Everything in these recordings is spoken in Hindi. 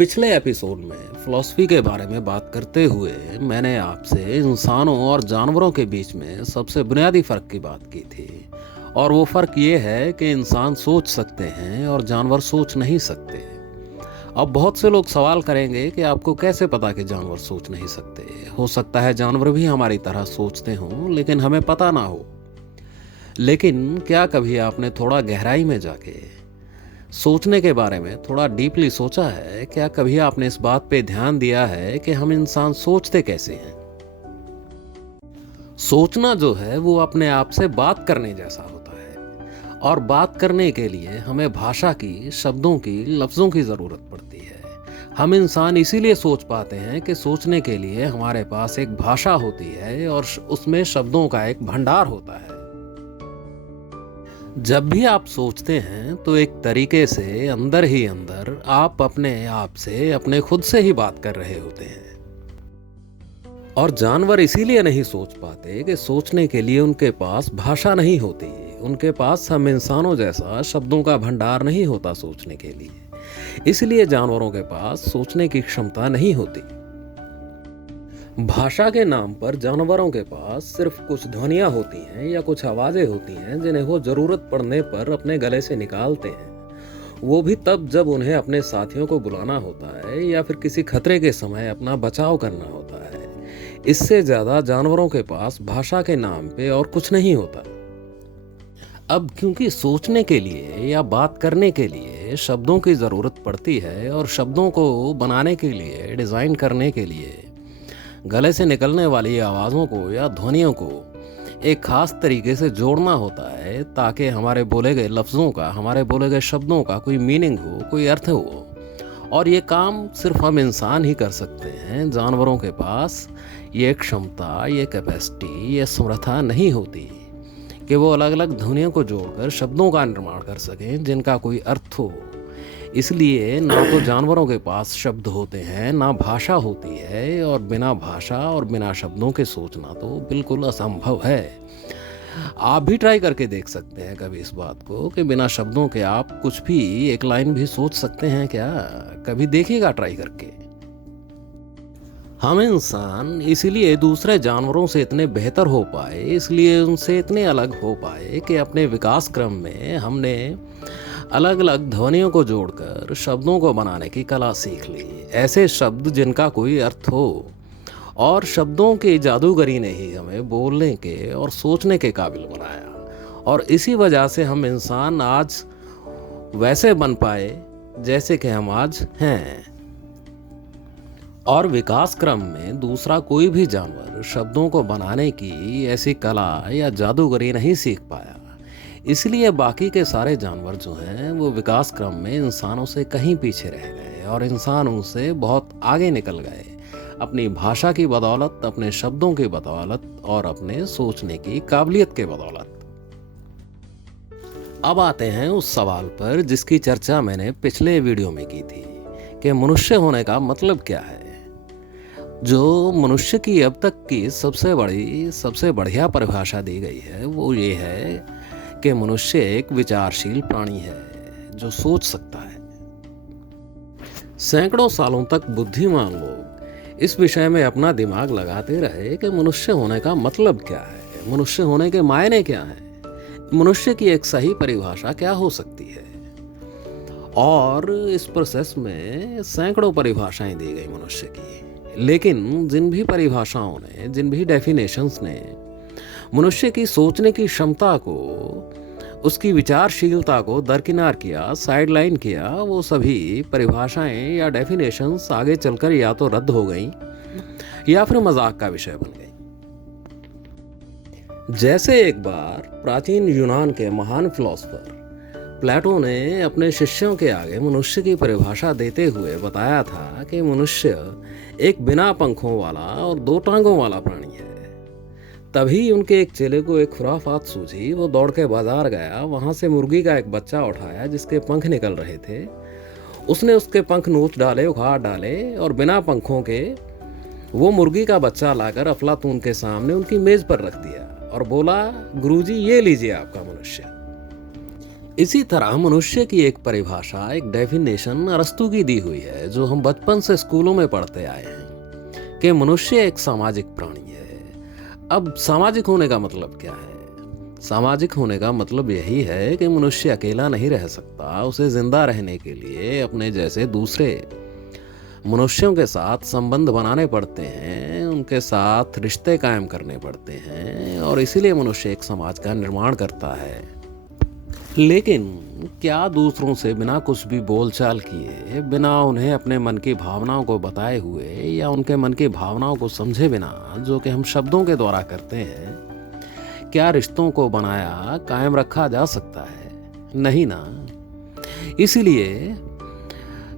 पिछले एपिसोड में फिलॉसफी के बारे में बात करते हुए मैंने आपसे इंसानों और जानवरों के बीच में सबसे बुनियादी फ़र्क की बात की थी। और वो फ़र्क ये है कि इंसान सोच सकते हैं और जानवर सोच नहीं सकते। अब बहुत से लोग सवाल करेंगे कि आपको कैसे पता कि जानवर सोच नहीं सकते। हो सकता है जानवर भी हमारी तरह सोचते हों लेकिन हमें पता ना हो। लेकिन क्या कभी आपने थोड़ा गहराई में जाके सोचने के बारे में थोड़ा डीपली सोचा है? क्या कभी आपने इस बात पे ध्यान दिया है कि हम इंसान सोचते कैसे हैं? सोचना जो है वो अपने आप से बात करने जैसा होता है, और बात करने के लिए हमें भाषा की, शब्दों की, लफ्ज़ों की ज़रूरत पड़ती है। हम इंसान इसीलिए सोच पाते हैं कि सोचने के लिए हमारे पास एक भाषा होती है और उसमें शब्दों का एक भंडार होता है। जब भी आप सोचते हैं तो एक तरीके से अंदर ही अंदर आप अपने आप से, अपने खुद से ही बात कर रहे होते हैं। और जानवर इसीलिए नहीं सोच पाते कि सोचने के लिए उनके पास भाषा नहीं होती। उनके पास हम इंसानों जैसा शब्दों का भंडार नहीं होता सोचने के लिए। इसलिए जानवरों के पास सोचने की क्षमता नहीं होती। भाषा के नाम पर जानवरों के पास सिर्फ कुछ ध्वनियां होती हैं या कुछ आवाजें होती हैं जिन्हें वो जरूरत पड़ने पर अपने गले से निकालते हैं। वो भी तब जब उन्हें अपने साथियों को बुलाना होता है या फिर किसी खतरे के समय अपना बचाव करना होता है। इससे ज्यादा जानवरों के पास भाषा के नाम पे और कुछ नहीं होता। अब क्योंकि सोचने के लिए या बात करने के लिए शब्दों की जरूरत पड़ती है और शब्दों को बनाने के लिए, डिजाइन करने के लिए गले से निकलने वाली आवाज़ों को या ध्वनियों को एक खास तरीके से जोड़ना होता है ताकि हमारे बोले गए लफ्ज़ों का, हमारे बोले गए शब्दों का कोई मीनिंग हो, कोई अर्थ हो। और ये काम सिर्फ हम इंसान ही कर सकते हैं। जानवरों के पास ये क्षमता, ये कैपेसिटी, ये समर्था नहीं होती कि वो अलग अलग ध्वनियों को जोड़कर शब्दों का निर्माण कर सकें जिनका कोई अर्थ हो। इसलिए ना तो जानवरों के पास शब्द होते हैं, ना भाषा होती है, और बिना भाषा और बिना शब्दों के सोचना तो बिल्कुल असंभव है। आप भी ट्राई करके देख सकते हैं कभी इस बात को कि बिना शब्दों के आप कुछ भी, एक लाइन भी सोच सकते हैं क्या? कभी देखिएगा ट्राई करके। हम इंसान इसीलिए दूसरे जानवरों से इतने बेहतर हो पाए, इसलिए उनसे इतने अलग हो पाए कि अपने विकास क्रम में हमने अलग अलग ध्वनियों को जोड़कर शब्दों को बनाने की कला सीख ली। ऐसे शब्द जिनका कोई अर्थ हो। और शब्दों की जादूगरी ने ही हमें बोलने के और सोचने के काबिल बनाया। और इसी वजह से हम इंसान आज वैसे बन पाए जैसे कि हम आज हैं। और विकास क्रम में दूसरा कोई भी जानवर शब्दों को बनाने की ऐसी कला या जादूगरी नहीं सीख पाया। इसलिए बाकी के सारे जानवर जो हैं वो विकास क्रम में इंसानों से कहीं पीछे रह गए और इंसान उनसे बहुत आगे निकल गए, अपनी भाषा की बदौलत, अपने शब्दों की बदौलत और अपने सोचने की काबिलियत के बदौलत। अब आते हैं उस सवाल पर जिसकी चर्चा मैंने पिछले वीडियो में की थी कि मनुष्य होने का मतलब क्या है। जो मनुष्य की अब तक की सबसे बढ़िया परिभाषा दी गई है वो ये है कि मनुष्य एक विचारशील प्राणी है जो सोच सकता है। सैकड़ों सालों तक बुद्धिमान लोग इस विषय में अपना दिमाग लगाते रहे कि मनुष्य होने का मतलब क्या है, मनुष्य होने के मायने क्या हैं, मनुष्य की एक सही परिभाषा क्या हो सकती है। और इस प्रोसेस में सैकड़ों परिभाषाएं दी गई मनुष्य की। लेकिन जिन भी परिभाषाओं ने, जिन भी डेफिनेशंस ने मनुष्य की सोचने की क्षमता को, उसकी विचारशीलता को दरकिनार किया, साइडलाइन किया, वो सभी परिभाषाएं या डेफिनेशंस आगे चलकर या तो रद्द हो गईं या फिर मजाक का विषय बन गई। जैसे एक बार प्राचीन यूनान के महान फिलोसोफर प्लेटो ने अपने शिष्यों के आगे मनुष्य की परिभाषा देते हुए बताया था कि मनुष्य एक बिना पंखों वाला और दो टांगों वाला प्राणी है। तभी उनके एक चेले को एक खुराफात सूझी। वो दौड़ के बाजार गया, वहां से मुर्गी का एक बच्चा उठाया जिसके पंख निकल रहे थे। उसने उसके पंख नोच डाले, उखाड़ डाले और बिना पंखों के वो मुर्गी का बच्चा लाकर अफलातून के सामने उनकी मेज पर रख दिया और बोला, गुरुजी ये लीजिए आपका मनुष्य। इसी तरह मनुष्य की एक परिभाषा, एक डेफिनेशन अरस्तू की दी हुई है, जो हम बचपन से स्कूलों में पढ़ते आए हैं कि मनुष्य एक सामाजिक प्राणी है। अब सामाजिक होने का मतलब क्या है? सामाजिक होने का मतलब यही है कि मनुष्य अकेला नहीं रह सकता। उसे जिंदा रहने के लिए अपने जैसे दूसरे मनुष्यों के साथ संबंध बनाने पड़ते हैं, उनके साथ रिश्ते कायम करने पड़ते हैं, और इसीलिए मनुष्य एक समाज का निर्माण करता है। लेकिन क्या दूसरों से बिना कुछ भी बोलचाल किए, बिना उन्हें अपने मन की भावनाओं को बताए हुए या उनके मन की भावनाओं को समझे बिना, जो कि हम शब्दों के द्वारा करते हैं, क्या रिश्तों को बनाया कायम रखा जा सकता है? नहीं ना। इसीलिए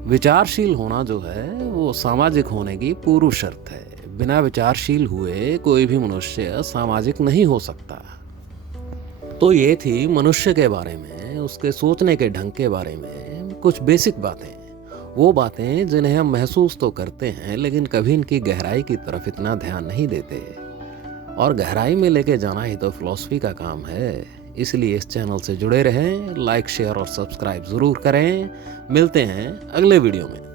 विचारशील होना जो है वो सामाजिक होने की पूर्व शर्त है। बिना विचारशील हुए कोई भी मनुष्य सामाजिक नहीं हो सकता। तो ये थी मनुष्य के बारे में, उसके सोचने के ढंग के बारे में कुछ बेसिक बातें, वो बातें जिन्हें हम महसूस तो करते हैं लेकिन कभी इनकी गहराई की तरफ इतना ध्यान नहीं देते। और गहराई में लेके जाना ही तो फिलॉसफी का काम है। इसलिए इस चैनल से जुड़े रहें, लाइक शेयर और सब्सक्राइब ज़रूर करें। मिलते हैं अगले वीडियो में।